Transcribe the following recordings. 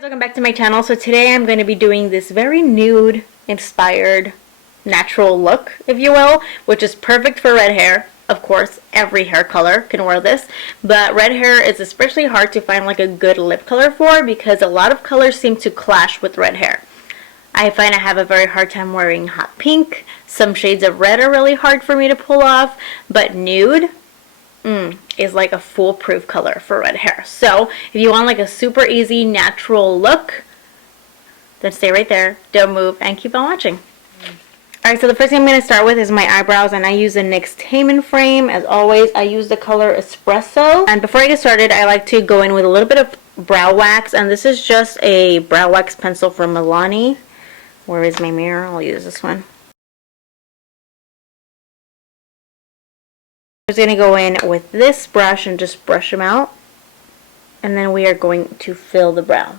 Welcome back to my channel. So today I'm going to be doing this very nude inspired natural look, if you will, which is perfect for red hair. Of course, every hair color can wear this, but red hair is especially hard to find like a good lip color for because a lot of colors seem to clash with red hair. I find I have a very hard time wearing hot pink. Some shades of red are really hard for me to pull off, but nude is like a foolproof color for red hair. So if you want like a super easy natural look, then stay right there, don't move, and keep on watching. Alright, so the first thing I'm going to start with is my eyebrows, and I use the NYX TAME frame. As always, I use the color Espresso. And before I get started, I like to go in with a little bit of brow wax, and this is just a brow wax pencil from Milani. Where is my mirror? I'll use this one. I'm just going to go in with this brush and just brush them out, and then we are going to fill the brow.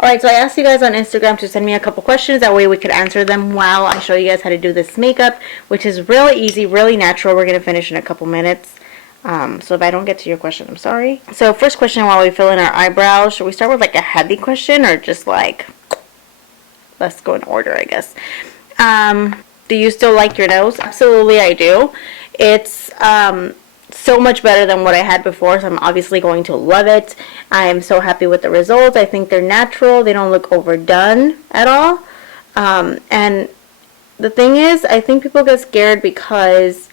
Alright, so I asked you guys on Instagram to send me a couple questions, that way we could answer them while I show you guys how to do this makeup, which is really easy, really natural. We're going to finish in a couple minutes, so if I don't get to your question, I'm sorry. So first question while we fill in our eyebrows, should we start with like a heavy question or just like, let's go in order, I guess. Do you still like your nose? Absolutely I do. It's so much better than what I had before, so I'm obviously going to love it. I am so happy with the results. I think they're natural. They don't look overdone at all. And the thing is, I think people get scared because,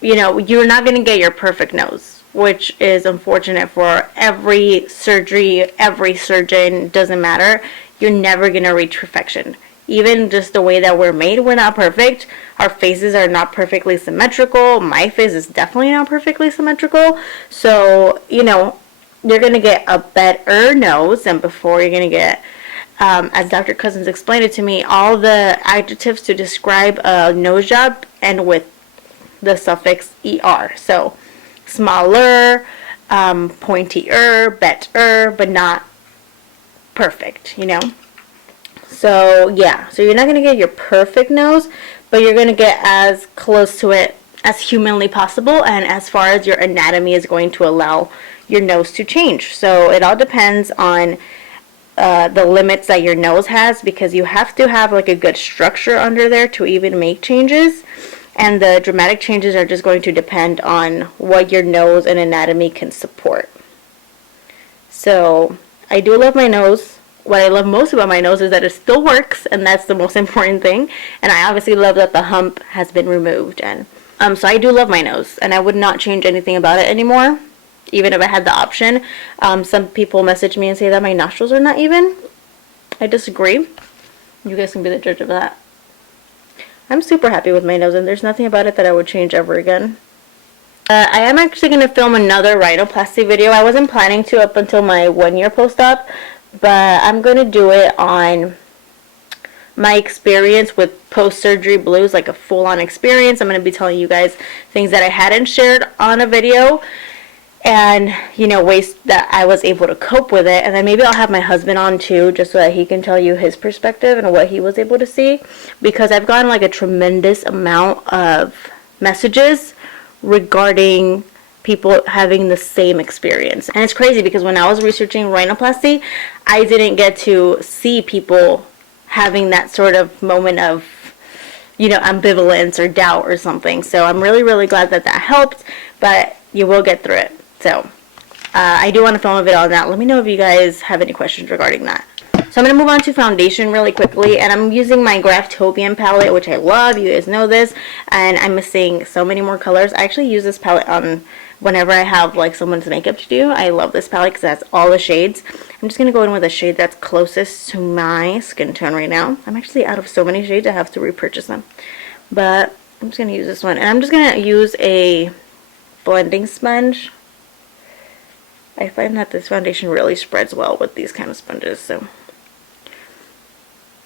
you know, you're not going to get your perfect nose, which is unfortunate for every surgery, every surgeon, doesn't matter. You're never going to reach perfection. Even just the way that we're made, we're not perfect. Our faces are not perfectly symmetrical. My face is definitely not perfectly symmetrical. So, you know, you're going to get a better nose than before. You're going to get, as Dr. Cousins explained it to me, all the adjectives to describe a nose job end with the suffix ER. So, smaller, pointier, better, but not perfect, you know. So yeah, so you're not going to get your perfect nose, but you're going to get as close to it as humanly possible, and as far as your anatomy is going to allow your nose to change. So it all depends on the limits that your nose has, because you have to have like a good structure under there to even make changes, and the dramatic changes are just going to depend on what your nose and anatomy can support. So I do love my nose. What I love most about my nose is that it still works, and that's the most important thing. And I obviously love that the hump has been removed, and so I do love my nose, and I would not change anything about it anymore, even if I had the option. Some people message me and say that my nostrils are not even. I disagree. You guys can be the judge of that. I'm super happy with my nose, and there's nothing about it that I would change ever again. I am actually going to film another rhinoplasty video. I wasn't planning to up until my 1-year post-op, but I'm going to do it on my experience with post-surgery blues, like a full-on experience. I'm going to be telling you guys things that I hadn't shared on a video, and, you know, ways that I was able to cope with it. And then maybe I'll have my husband on too, just so that he can tell you his perspective and what he was able to see, because I've gotten like a tremendous amount of messages regarding people having the same experience. And it's crazy because when I was researching rhinoplasty, I didn't get to see people having that sort of moment of, you know, ambivalence or doubt or something. So I'm really, really glad that that helped, but you will get through it. So I do want to film a video on that. Let me know if you guys have any questions regarding that. So I'm going to move on to foundation really quickly, and I'm using my GRAFTOBIAN palette, which I love. You guys know this, and I'm missing so many more colors. I actually use this palette on whenever I have like someone's makeup to do. I love this palette because it has all the shades. I'm just going to go in with a shade that's closest to my skin tone right now. I'm actually out of so many shades, I have to repurchase them. But I'm just going to use this one, and I'm just going to use a blending sponge. I find that this foundation really spreads well with these kind of sponges, so.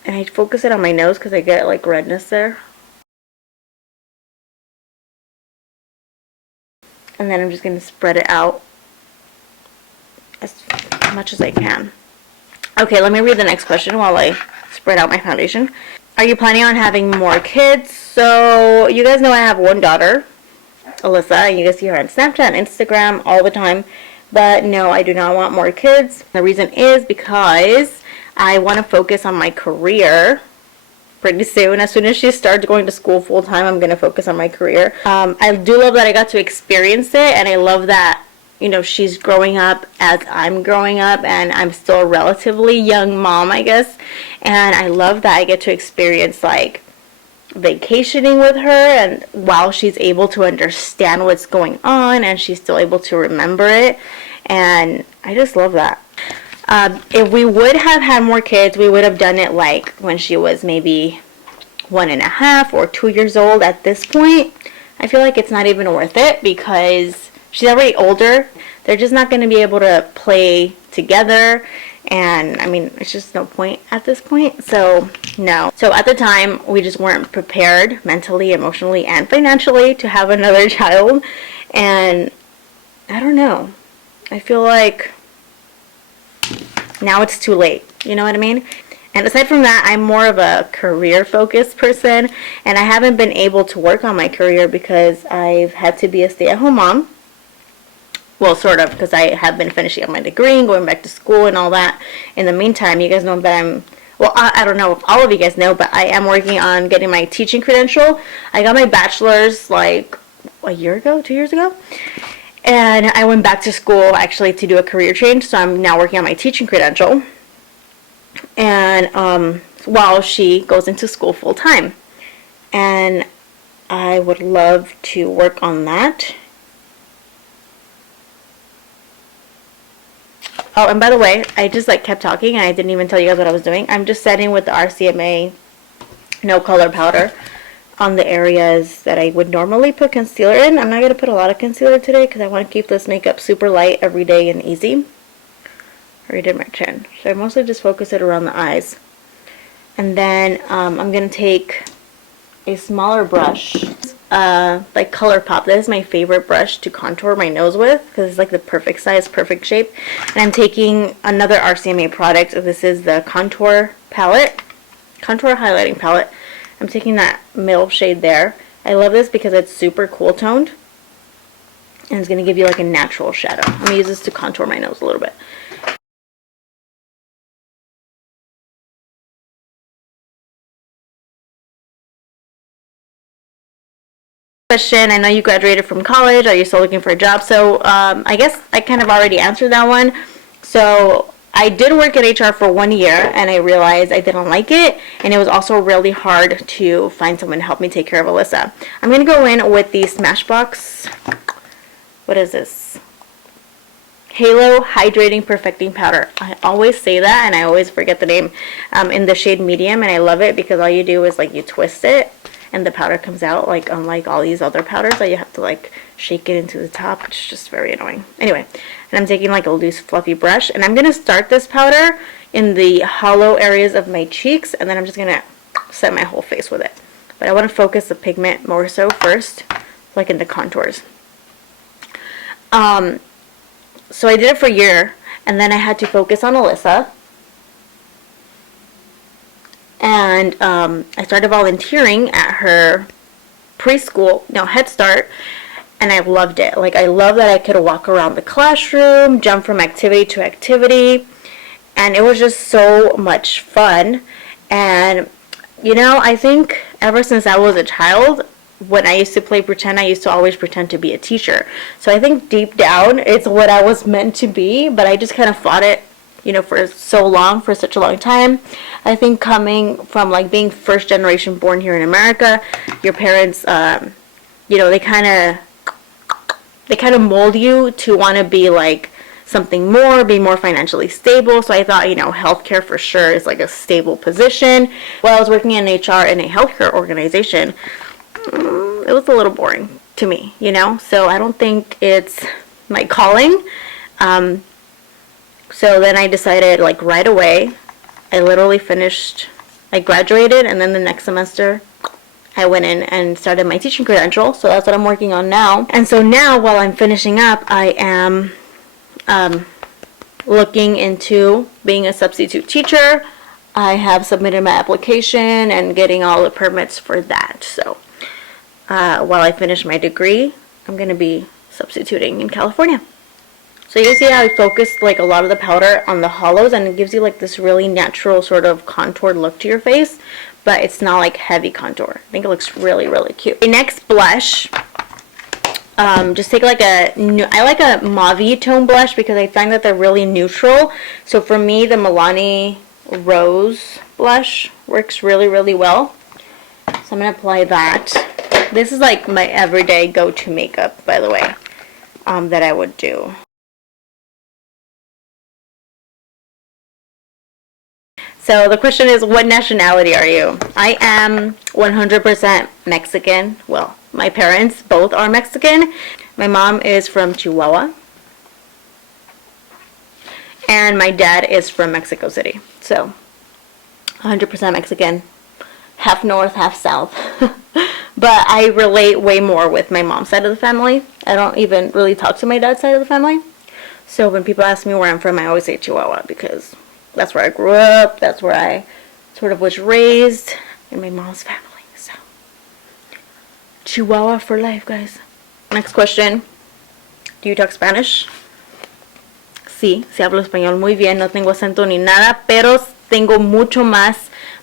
And I focus it on my nose because I get like redness there. And then I'm just going to spread it out as much as I can. Okay, let me read the next question while I spread out my foundation. Are you planning on having more kids? So you guys know I have one daughter, Alyssa, and you guys see her on Snapchat and Instagram all the time. But no, I do not want more kids. The reason is because I want to focus on my career pretty soon. As soon as she starts going to school full time, I'm going to focus on my career. I do love that I got to experience it, and I love that, you know, she's growing up as I'm growing up, and I'm still a relatively young mom, I guess. And I love that I get to experience like vacationing with her, and while she's able to understand what's going on and she's still able to remember it, and I just love that. If we would have had more kids, we would have done it like when she was maybe 1.5 or 2 years old. At this point, I feel like it's not even worth it because she's already older. They're just not going to be able to play together, and I mean, it's just no point at this point. So no. So at the time, we just weren't prepared mentally, emotionally, and financially to have another child. And I don't know, I feel like now it's too late, you know what I mean? And aside from that, I'm more of a career focused person, and I haven't been able to work on my career because I've had to be a stay-at-home mom. Well, sort of, because I have been finishing up my degree and going back to school and all that. In the meantime, you guys know that I'm, well, I don't know if all of you guys know, but I am working on getting my teaching credential. I got my bachelor's like a year ago, 2 years ago. And I went back to school actually to do a career change, so I'm now working on my teaching credential. And while she goes into school full time. And I would love to work on that. Oh, and by the way, I just like kept talking and I didn't even tell you guys what I was doing. I'm just setting with the RCMA no color powder on the areas that I would normally put concealer in. I'm not going to put a lot of concealer today because I want to keep this makeup super light, everyday, and easy. I already did my chin. So I mostly just focus it around the eyes. And then I'm going to take a smaller brush, like ColourPop. This is my favorite brush to contour my nose with because it's like the perfect size, perfect shape. And I'm taking another RCMA product. This is the contour palette, contour highlighting palette. I'm taking that middle shade there. I love this because it's super cool toned and it's going to give you like a natural shadow. I'm going to use this to contour my nose a little bit. Question, I know you graduated from college. Are you still looking for a job? So I guess I kind of already answered that one. So I did work at HR for 1 year and I realized I didn't like it, and it was also really hard to find someone to help me take care of Alyssa. I'm going to go in with the Smashbox, what is this? Halo Hydrating Perfecting Powder. I always say that and I always forget the name, in the shade medium, and I love it because all you do is like you twist it and the powder comes out, like unlike all these other powders that you have to like shake it into the top, which is just very annoying. Anyway, and I'm taking like a loose fluffy brush and I'm going to start this powder in the hollow areas of my cheeks, and then I'm just going to set my whole face with it. But I want to focus the pigment more so first, like in the contours. So I did it for a year, and then I had to focus on Alyssa. And I started volunteering at her preschool, no, Head Start, and I loved it. Like, I love that I could walk around the classroom, jump from activity to activity, and it was just so much fun. And, you know, I think ever since I was a child, when I used to play pretend, I used to always pretend to be a teacher. So I think deep down, it's what I was meant to be, but I just kind of fought it, you know, for so long, for such a long time. I think coming from like being first generation born here in America, your parents, you know, they kind of mold you to want to be like something more, be more financially stable. So I thought, you know, healthcare for sure is like a stable position. While I was working in HR in a healthcare organization, it was a little boring to me, you know, so I don't think it's my calling. So then I decided, like, right away, I literally finished, I graduated, and then the next semester I went in and started my teaching credential. So that's what I'm working on now. And so now, while I'm finishing up, I am looking into being a substitute teacher. I have submitted my application and getting all the permits for that. So while I finish my degree, I'm going to be substituting in California. So you can see how I focused like a lot of the powder on the hollows, and it gives you like this really natural sort of contoured look to your face, but it's not like heavy contour. I think it looks really, really cute. The next blush, just take like I like a mauve tone blush because I find that they're really neutral. So for me, the Milani Rose blush works really, really well. So I'm going to apply that. This is like my everyday go-to makeup, by the way, that I would do. So the question is, what nationality are you? I am 100% Mexican. Well, my parents both are Mexican. My mom is from Chihuahua. And my dad is from Mexico City. So 100% Mexican. Half north, half south. But I relate way more with my mom's side of the family. I don't even really talk to my dad's side of the family. So when people ask me where I'm from, I always say Chihuahua because that's where I grew up. That's where I sort of was raised in my mom's family. So, Chihuahua for life, guys. Next question. Do you talk Spanish? Sí, sí hablo español muy bien. No tengo acento ni nada, pero tengo mucho más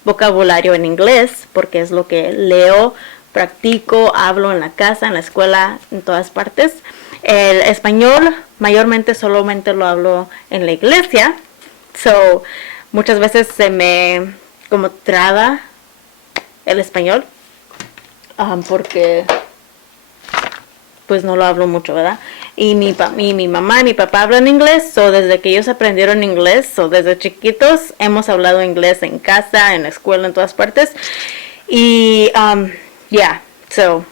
vocabulario en inglés porque es lo que leo, practico, hablo en la casa, en la escuela, en todas partes. El español mayormente solamente lo hablo en la iglesia. So, muchas veces se me como traba el español porque pues no lo hablo mucho, ¿verdad? Y mi mamá y mi papá hablan inglés, so desde que ellos aprendieron inglés, so desde chiquitos hemos hablado inglés en casa, en la escuela, en todas partes. Y yeah, so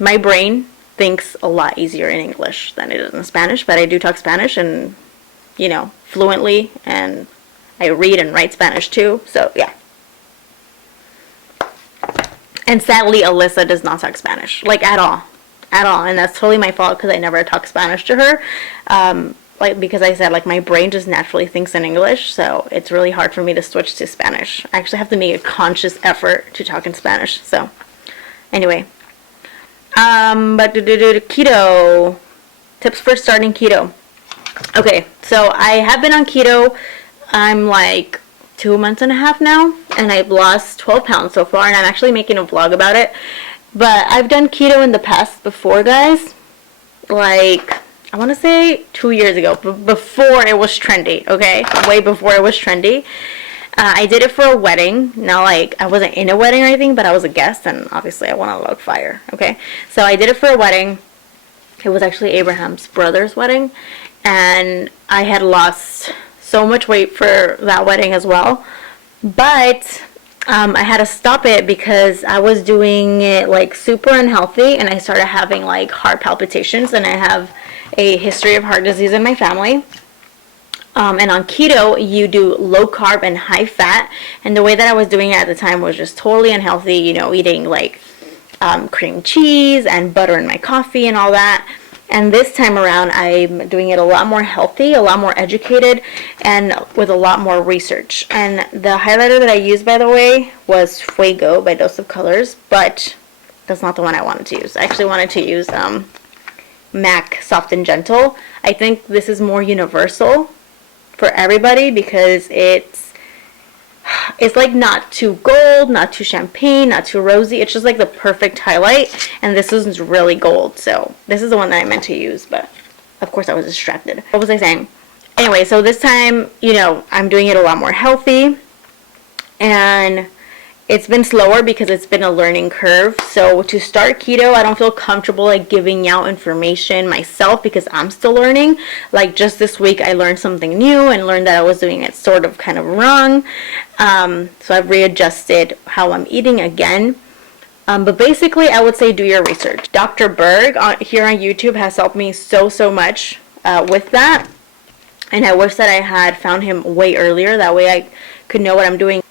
my brain thinks a lot easier in English than it is in Spanish, but I do talk Spanish and, you know, fluently, and I read and write Spanish too, so yeah. And sadly, Alyssa does not talk Spanish, like at all, and that's totally my fault because I never talk Spanish to her, like because I said like my brain just naturally thinks in English, so it's really hard for me to switch to Spanish. I actually have to make a conscious effort to talk in Spanish, so anyway. But keto, tips for starting keto. Okay, so I have been on keto. I'm like 2 months and a half now, and I've lost 12 pounds so far, and I'm actually making a vlog about it. But I've done keto in the past before, guys. Like, I want to say 2 years ago, before it was trendy, okay? Way before it was trendy. I did it for a wedding. Now, like, I wasn't in a wedding or anything, but I was a guest, and obviously I want to look fire, okay? So I did it for a wedding. It was actually Abraham's brother's wedding, and I had lost so much weight for that wedding as well. But I had to stop it because I was doing it like super unhealthy, and I started having like heart palpitations, and I have a history of heart disease in my family. And on keto, you do low carb and high fat, and the way that I was doing it at the time was just totally unhealthy, you know, eating like cream cheese and butter in my coffee and all that. And this time around, I'm doing it a lot more healthy, a lot more educated, and with a lot more research. And the highlighter that I used, by the way, was Fuego by Dose of Colors, but that's not the one I wanted to use. I actually wanted to use MAC Soft and Gentle. I think this is more universal for everybody because it's like not too gold, not too champagne, not too rosy. It's just like the perfect highlight, and this is really gold, so this is the one that I meant to use, but of course I was distracted. What was I saying? Anyway, so this time, you know, I'm doing it a lot more healthy, and it's been slower because it's been a learning curve. So to start keto, I don't feel comfortable like giving out information myself because I'm still learning. Like just this week I learned something new and learned that I was doing it sort of kind of wrong. So I've readjusted how I'm eating again. But basically I would say do your research. Dr. Berg here on YouTube has helped me so much with that. And I wish that I had found him way earlier. That way I could know what I'm doing.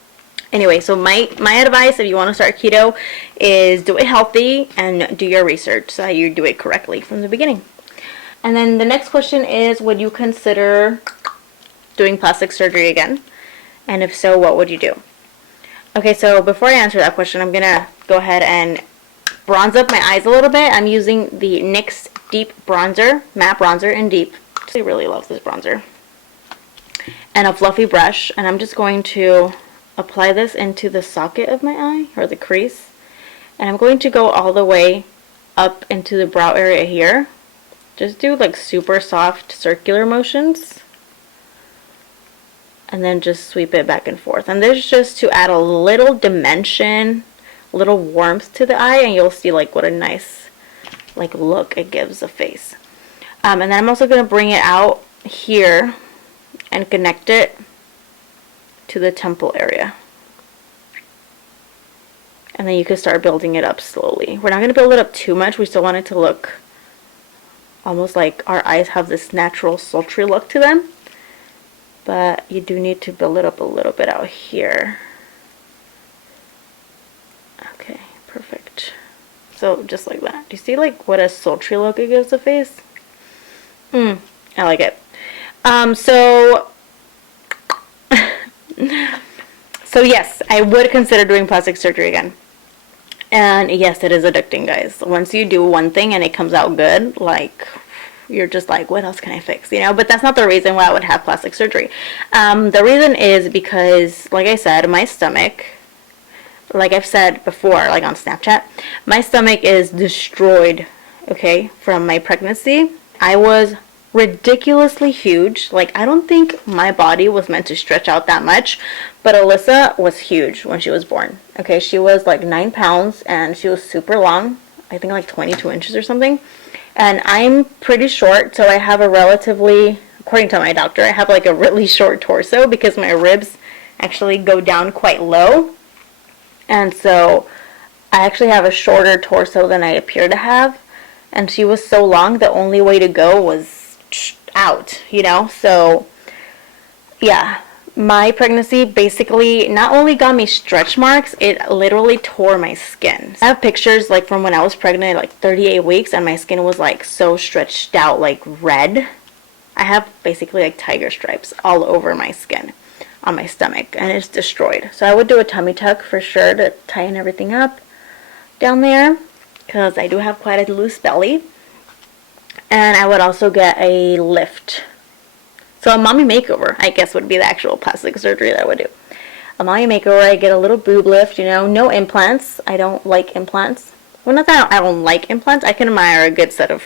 Anyway, so my advice if you want to start keto is do it healthy and do your research so that you do it correctly from the beginning. And then the next question is, would you consider doing plastic surgery again? And if so, what would you do? Okay, so before I answer that question, I'm going to go ahead and bronze up my eyes a little bit. I'm using the NYX Deep Bronzer, Matte Bronzer in Deep I really love this bronzer. And a fluffy brush, and I'm just going to apply this into the socket of my eye, or the crease. And I'm going to go all the way up into the brow area here. Just do like super soft circular motions. And then just sweep it back and forth. And this is just to add a little dimension, a little warmth to the eye, and you'll see like what a nice like look it gives the face. And then I'm also going to bring it out here and connect it to the temple area. And then you can start building it up slowly. We're not going to build it up too much. We still want it to look almost like our eyes have this natural sultry look to them. But you do need to build it up a little bit out here. Okay, perfect. So just like that. Do you see like what a sultry look it gives the face? I like it. So yes, I would consider doing plastic surgery again. And yes, it is addicting, guys. Once you do one thing and it comes out good, like, you're just like, what else can I fix, you know? But that's not the reason why I would have plastic surgery. The reason is because, like I said, my stomach, like I've said before, like on Snapchat, my stomach is destroyed, okay, from my pregnancy. I was ridiculously huge. Like, I don't think my body was meant to stretch out that much, but Alyssa was huge when she was born. Okay, she was like 9 pounds and she was super long. I think like 22 inches or something. And I'm pretty short, so I have a relatively, according to my doctor, I have like a really short torso because my ribs actually go down quite low. And so I actually have a shorter torso than I appear to have. And she was so long, the only way to go was out, you know? So yeah, my pregnancy basically not only got me stretch marks, it literally tore my skin. I have pictures like from when I was pregnant, like 38 weeks, and my skin was like so stretched out, like red. I have basically like tiger stripes all over my skin on my stomach, and it's destroyed. So I would do a tummy tuck for sure to tighten everything up down there, because I do have quite a loose belly. And I would also get a lift. So a mommy makeover, I guess, would be the actual plastic surgery that I would do. A mommy makeover, I get a little boob lift, you know, no implants. I don't like implants. Well, not that I don't like implants. I can admire a good set of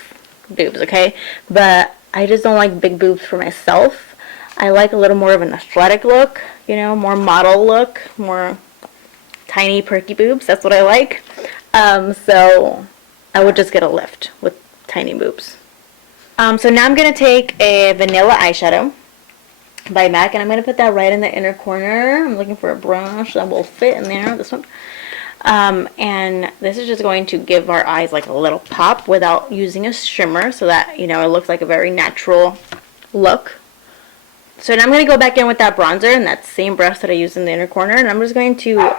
boobs, okay? But I just don't like big boobs for myself. I like a little more of an athletic look, you know, more model look, more tiny perky boobs. That's what I like. So I would just get a lift with tiny boobs. So now I'm going to take a vanilla eyeshadow by MAC, and I'm going to put that right in the inner corner. I'm looking for a brush that will fit in there, this one. And this is just going to give our eyes like a little pop without using a shimmer, so that, you know, it looks like a very natural look. So now I'm going to go back in with that bronzer and that same brush that I used in the inner corner, and I'm just going to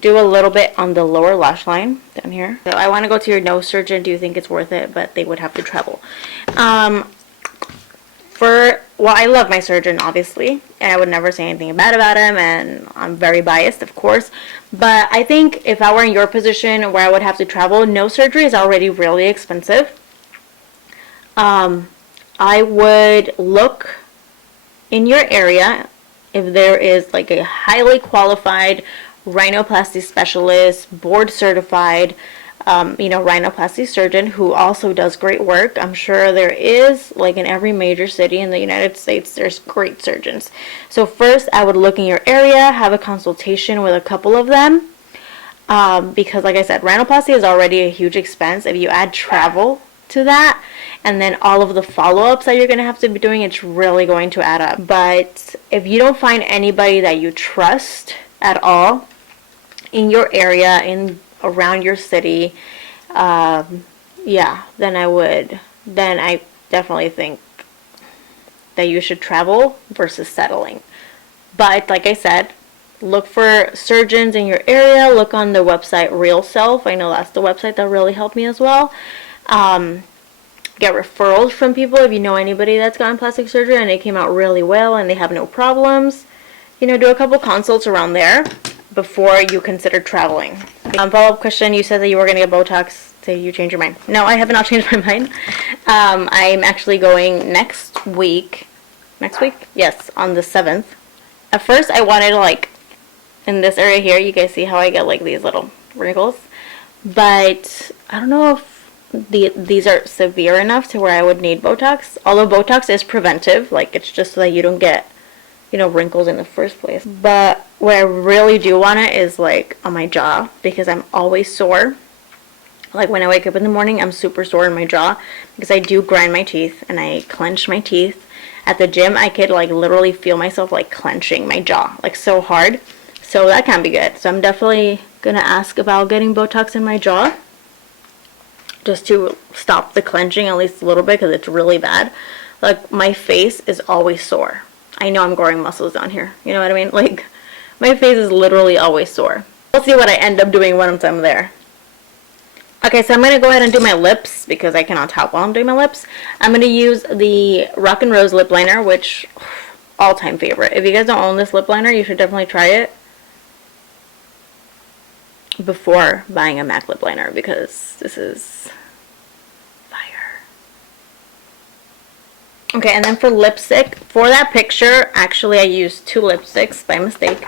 do a little bit on the lower lash line down here. So I want to go to your nose surgeon. Do you think it's worth it? But they would have to travel. Well, I love my surgeon, obviously, and I would never say anything bad about him, and I'm very biased, of course. But I think if I were in your position where I would have to travel, nose surgery is already really expensive. I would look in your area if there is like a highly qualified rhinoplasty specialist, board certified, you know, rhinoplasty surgeon who also does great work. I'm sure there is, like in every major city in the United States, there's great surgeons. So first I would look in your area, have a consultation with a couple of them, because like I said, rhinoplasty is already a huge expense. If you add travel to that, and then all of the follow-ups that you're going to have to be doing, it's really going to add up. But if you don't find anybody that you trust at all in your area, in around your city, yeah, then I definitely think that you should travel versus settling. But like I said, look for surgeons in your area. Look on the website Real Self. I know that's the website that really helped me as well. Get referrals from people if you know anybody that's gotten plastic surgery and they came out really well and they have no problems. You know, do a couple consults around there before you consider traveling. Follow-up question, you said that you were going to get Botox say you change your mind. No, I have not changed my mind. I'm actually going next week. Next week? Yes, on the 7th. At first, I wanted to, like, in this area here, you guys see how I get, like, these little wrinkles? But I don't know if these are severe enough to where I would need Botox. Although Botox is preventive, like, it's just so that you don't get, you know, wrinkles in the first place. But where I really do want it is, like, on my jaw, because I'm always sore. Like, when I wake up in the morning, I'm super sore in my jaw because I do grind my teeth and I clench my teeth. At the gym, I could, like, literally feel myself, like, clenching my jaw, like, so hard. So that can't be good. So I'm definitely going to ask about getting Botox in my jaw just to stop the clenching at least a little bit because it's really bad. Like, my face is always sore. I know I'm growing muscles down here. You know what I mean? Like, my face is literally always sore. We'll see what I end up doing once I'm there. Okay, so I'm going to go ahead and do my lips because I cannot talk while I'm doing my lips. I'm going to use the Rock and Rose lip liner, which, all-time favorite. If you guys don't own this lip liner, you should definitely try it before buying a MAC lip liner because this is fire. Okay, and then for lipstick, for that picture, actually I used 2 lipsticks by mistake.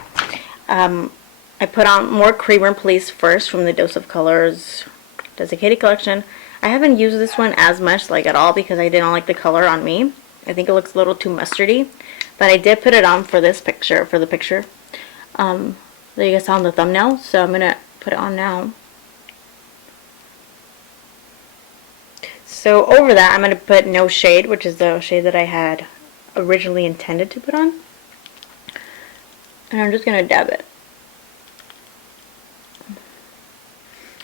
I put on more Creamer Please first from the Dose of Colors Desiccated collection. I haven't used this one as much, like, at all because I didn't like the color on me. I think it looks a little too mustardy, but I did put it on for this picture, that you guys saw in the thumbnail, so I'm gonna put it on now. So over that, I'm gonna put No Shade, which is the shade that I had originally intended to put on, and I'm just gonna dab it.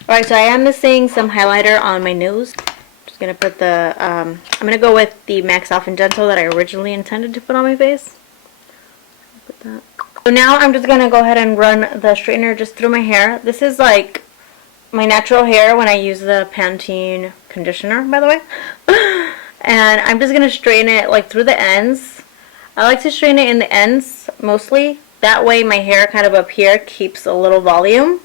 Alright, so I am missing some highlighter on my nose. Just going to put the, I'm going to go with the MAC Soft and Gentle that I originally intended to put on my face. Put that. So now I'm just going to go ahead and run the straightener just through my hair. This is like my natural hair when I use the Pantene conditioner, by the way. And I'm just going to straighten it like through the ends. I like to straighten it in the ends mostly. That way my hair kind of up here keeps a little volume.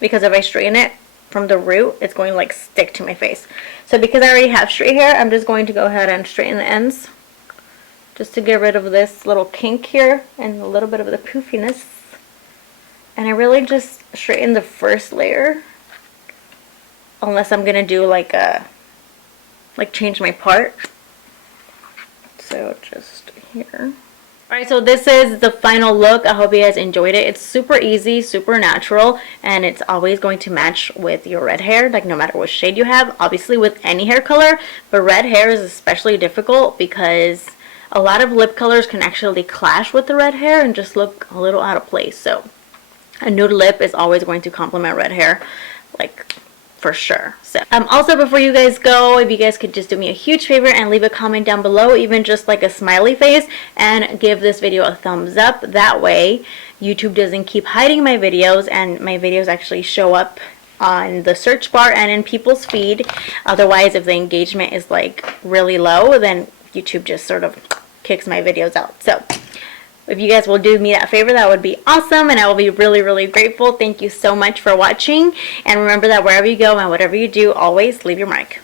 Because if I straighten it from the root, it's going to like stick to my face. So because I already have straight hair, I'm just going to go ahead and straighten the ends. Just to get rid of this little kink here and a little bit of the poofiness. And I really just straighten the first layer. Unless I'm going to do like a, change my part. So just here. Alright, so this is the final look. I hope you guys enjoyed it. It's super easy, super natural, and it's always going to match with your red hair, like no matter what shade you have. Obviously with any hair color, but red hair is especially difficult because a lot of lip colors can actually clash with the red hair and just look a little out of place. So a nude lip is always going to complement red hair, like, for sure. So also, before you guys go, if you guys could just do me a huge favor and leave a comment down below, even just like a smiley face, and give this video a thumbs up. That way YouTube doesn't keep hiding my videos and my videos actually show up on the search bar and in people's feed. Otherwise, if the engagement is like really low, then YouTube just sort of kicks my videos out. So if you guys will do me that favor, that would be awesome, and I will be really, really grateful. Thank you so much for watching, and remember that wherever you go and whatever you do, always leave your mark.